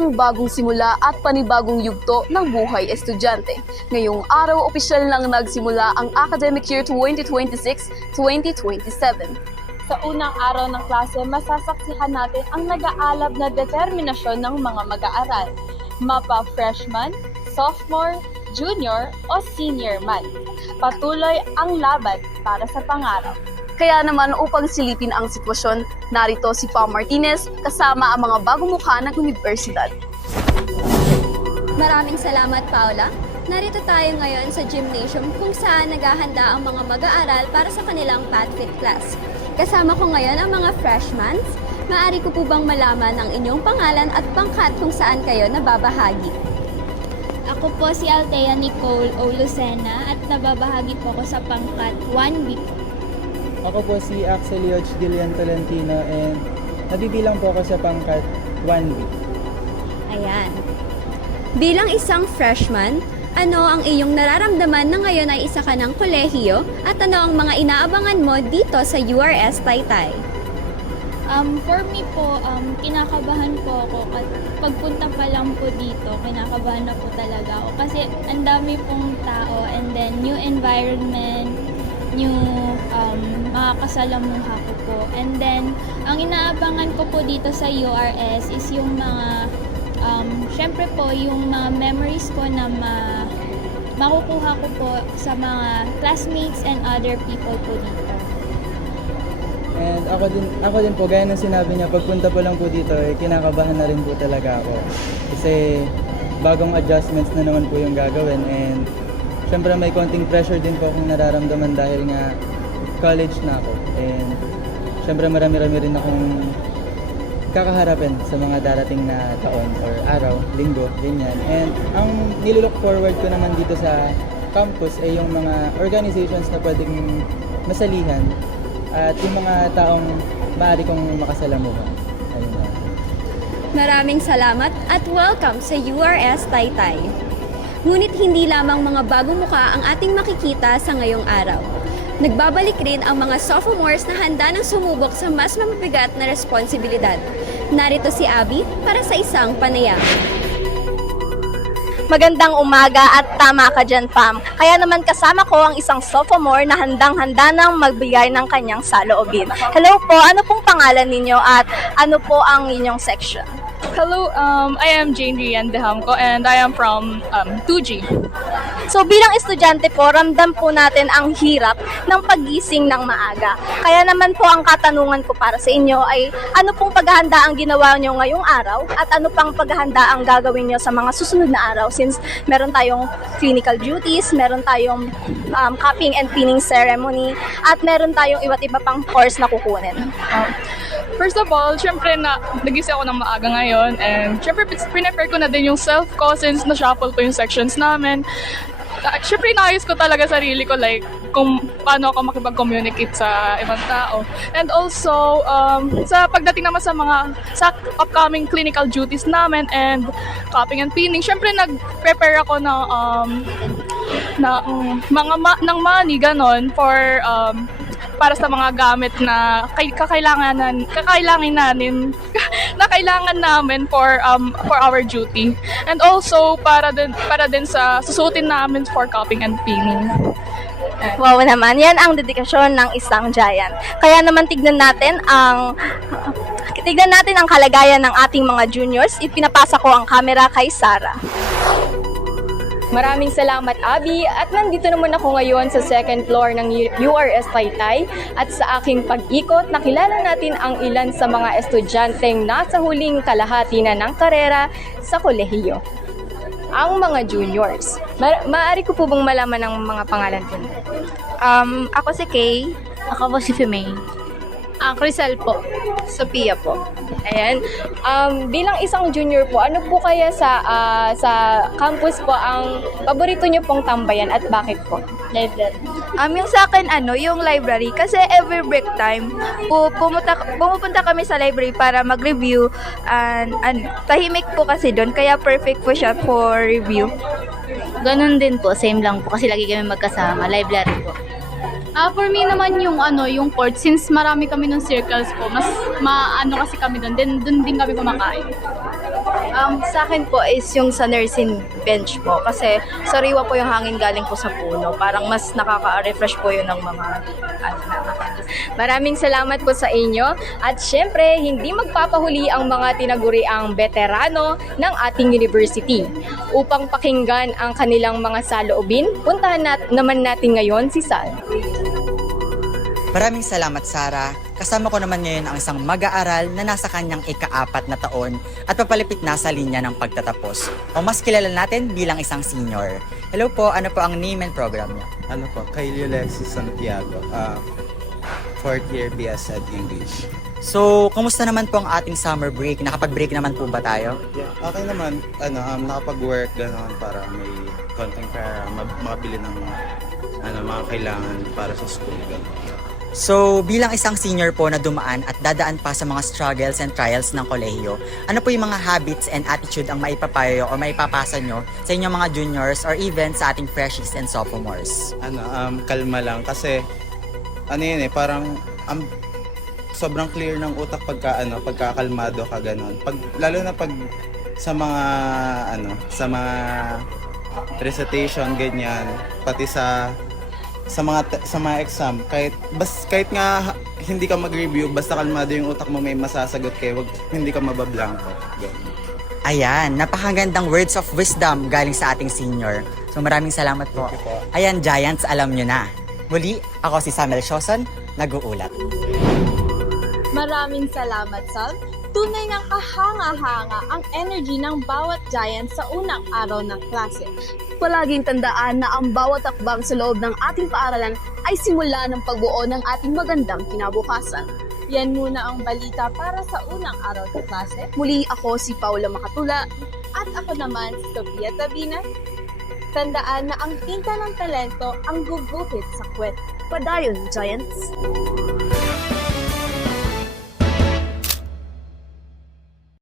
Isang bagong simula at panibagong yugto ng buhay estudyante. Ngayong araw, opisyal nang nagsimula ang academic year 2026-2027. Sa unang araw ng klase, masasaksihan natin ang nag-aalab na determinasyon ng mga mag-aaral. Mapa freshman, sophomore, junior o senior man. Patuloy ang laban para sa pangarap. Kaya naman upang silipin ang sitwasyon, narito si Pam Martinez kasama ang mga bagong mukha ng universidad. Maraming salamat, Paula. Narito tayo ngayon sa gymnasium kung saan naghahanda ang mga mag-aaral para sa kanilang PATFIT class. Kasama ko ngayon ang mga freshmen. Maaari ko po bang malaman ang inyong pangalan at pangkat kung saan kayo nababahagi? Ako po si Althea Nicole O. Lucena at nababahagi po ko sa pangkat 1B. Ako po si Axel Yoch Dilian Tolentino and nabibilang po ako sa pangkat 1B. Ayan. Bilang isang freshman, ano ang iyong nararamdaman na ngayon ay isa ka ng kolehiyo at ano ang mga inaabangan mo dito sa URS Taytay? For me po, kinakabahan po ako at pagpunta pa lang po dito, kinakabahan na po talaga ako kasi ang dami pong tao and then new environment, new mga kasalamuha ko po. And then, ang inaabangan ko po dito sa URS is yung mga, syempre po, yung mga memories ko na makukuha ko po sa mga classmates and other people po dito. And ako din po, gaya ng sinabi niya, pagpunta pa lang po dito, kinakabahan na rin po talaga ako. Kasi bagong adjustments na naman po yung gagawin and syempre may konting pressure din po akong nararamdaman dahil nga college na ako. And syempre marami-rami rin akong kakaharapin sa mga darating na taon or araw, linggo, ganyan. And ang nilook forward ko naman dito sa campus ay yung mga organizations na pwedeng masalihan at yung mga taong maaari kong makasalamuhan. Ayun na. Maraming salamat at welcome sa URS Taytay. Ngunit hindi lamang mga bagong mukha ang ating makikita sa ngayong araw. Nagbabalik rin ang mga sophomores na handa ng sumubok sa mas mabibigat na responsibilidad. Narito si Abby para sa isang panayam. Magandang umaga at tama ka dyan, Pam. Kaya naman kasama ko ang isang sophomore na handang-handa nang magbigay ng kanyang saloobin. Hello po, ano pong pangalan ninyo at ano po ang inyong section? Hello, I am Jane Rian Dehamco and I am from 2G. So bilang estudyante po, ramdam po natin ang hirap ng paggising ng maaga. Kaya naman po ang katanungan ko para sa inyo ay ano pong paghahanda ang ginawa nyo ngayong araw at ano pang paghahanda ang gagawin nyo sa mga susunod na araw since meron tayong clinical duties, meron tayong cupping and pinning ceremony at meron tayong iba't iba pang course na kukunin. First of all, syempre nagising ako ng maaga ngayon and syempre prefer ko na din yung self ko since na-shuffle ko yung sections namin. Syempre inaayos ko talaga sarili ko like kung paano ako makipag-communicate sa ibang tao. And also, sa pagdating naman sa upcoming clinical duties namin and cupping and pinning, syempre nag-prepare ako ng money ganon for para sa mga gamit na kailangan namin for our duty. And also para din sa susuotin namin for cupping and pinning. Wow naman, yan ang dedikasyon ng isang giant. Kaya naman tignan natin ang kalagayan ng ating mga juniors. Ipinapasa ko ang camera kay Sarah. Maraming salamat, Abby. At nandito naman ako ngayon sa second floor ng URS Taytay. At sa aking pag-ikot, nakilala natin ang ilan sa mga estudyanteng nasa huling kalahati na ng karera sa kolehiyo. Ang mga juniors. Maaari ko po bang malaman ang mga pangalan po? Ako si Kay. Ako po si Fimay. Crisel po. Sophia po. Ayan. Bilang isang junior po, ano po kaya sa campus po ang paborito niyo pong tambayan at bakit po? Library. Yung sa akin, yung library. Kasi every break time, pumupunta kami sa library para mag-review. And tahimik po kasi doon, kaya perfect po siya for review. Ganon din po, same lang po kasi lagi kami magkasama, library po. For me naman yung court, since marami kami ng circles po, mas maano kasi kami doon din kami kumakain. Sa akin po is yung sa nursing bench po kasi sariwa po yung hangin galing po sa puno. Parang mas nakaka-refresh po yun ng mga Maraming salamat po sa inyo at syempre hindi magpapahuli ang mga tinaguriang veterano ng ating university. Upang pakinggan ang kanilang mga saloobin, puntahan naman natin ngayon si Sal. Maraming salamat, Sarah. Kasama ko naman ngayon ang isang mag-aaral na nasa kanyang ika-4 na taon at papalipit na sa linya ng pagtatapos. O mas kilala natin bilang isang senior. Hello po, ano po ang name and program niya? Ano po, Kyle Alexis Santiago, 4th year BS Ed English. So, kumusta naman po ang ating summer break? Nakapag-break naman po ba tayo? Yeah, okay naman, nakapag-work gano'n para may konting para makabili ng mga kailangan para sa school. Gano'n. So, bilang isang senior po na dumaan at dadaan pa sa mga struggles and trials ng kolehiyo, ano po yung mga habits and attitude ang maipapayo o maipapasa nyo sa inyong mga juniors or even sa ating freshies and sophomores? Kalma lang kasi parang sobrang clear ng utak pagkakalmado ka gano'n. Lalo na pag sa mga recitation ganyan, pati sa mga exam, kahit nga hindi ka mag-review, basta kalmado yung utak mo, may masasagot kayo, hindi ka mabablanko. Ganun. Ayan, napakagandang words of wisdom galing sa ating senior. So maraming salamat po. Ayan, Giants, alam nyo na. Muli, ako si Samuel Shoson, nag-uulat. Maraming salamat, Sal. Tunay ng kahanga-hanga ang energy ng bawat Giant sa unang araw ng klase. Palaging tandaan na ang bawat akbang sa loob ng ating paaralan ay simula ng pagbuo ng ating magandang kinabukasan. Yan muna ang balita para sa unang araw ng klase. Muli ako si Paula Makatula. At ako naman si Sofia Tabina. Tandaan na ang tinta ng talento ang guguhit sa kwet. Padayon, Giants!